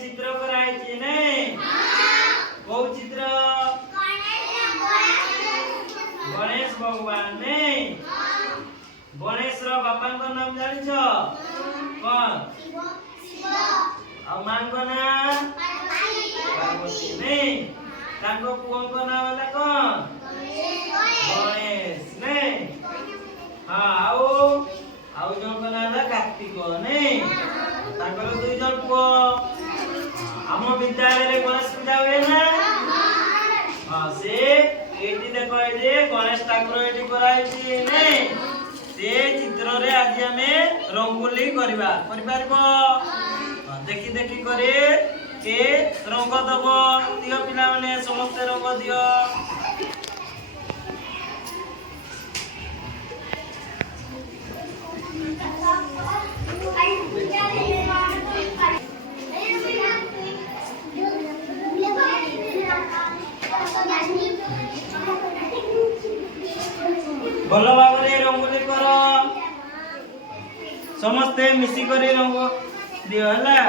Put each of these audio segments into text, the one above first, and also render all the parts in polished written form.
चित्र कराई नहीं कौ चित्र गणेश भगवान नहीं गणेश रो बापा को नाम जानी छो कौन और मां को नाम पार्वती नहीं तांको पुओ को नाम वाला कौन गणेश नहीं हां आउ जन को नाम है कार्तिक नहीं तांकर दुई जन पुओ हम विद्यालय रे गणेश पूजा हुए ना हां से एटी देखो ए गणेश ठाकुर एटी कराई छी नहीं से चित्र रे आज हमें रंगोली करबा परिबो देखी देखी करे के रंग दबो दियो पिला माने समस्त रंग दियो भल भाव रंगोली कर समस्ते मिसी करी रंग दियो है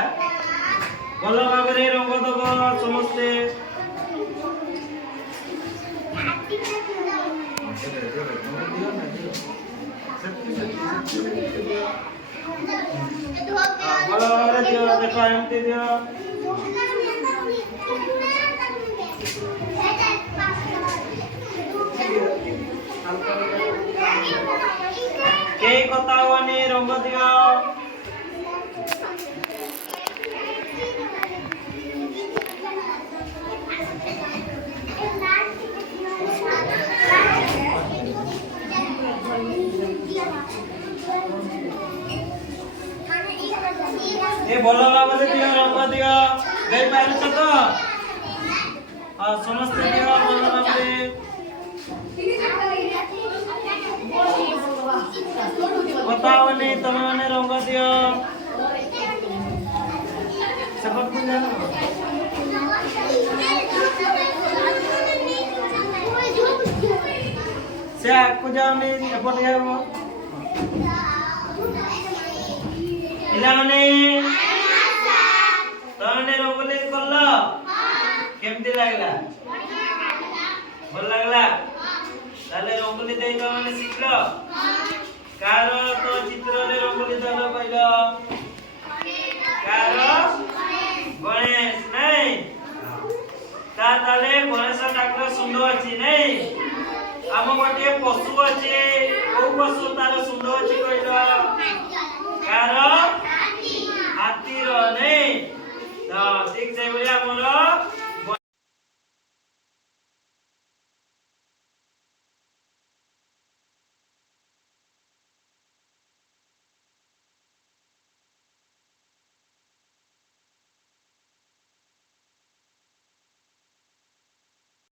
भल भाव रंग दब समस्ते भल भाव दियो देखो एमती दियो के कथावानी रंग दियो ए भल भाव दियो रंग दियो गई पारुछ तो समस्त दियो भल भाव बताओनी तुम मैंने रंग दियो सबक को जानो से आपको जाओनी एपट जाबो इला माने तने रंगोली करलो केमती लागला भल लागला ताले रंगोली देइबा माने शिखलो कार तो चित्र रे रंगोली दलो पहिलो कार गणेश नहीं ता ताले गणेश ठाकुर सुंदर अछि नहीं आम गोटे पशु अछि ओ पशु तार सुंदर अछि कहलो कार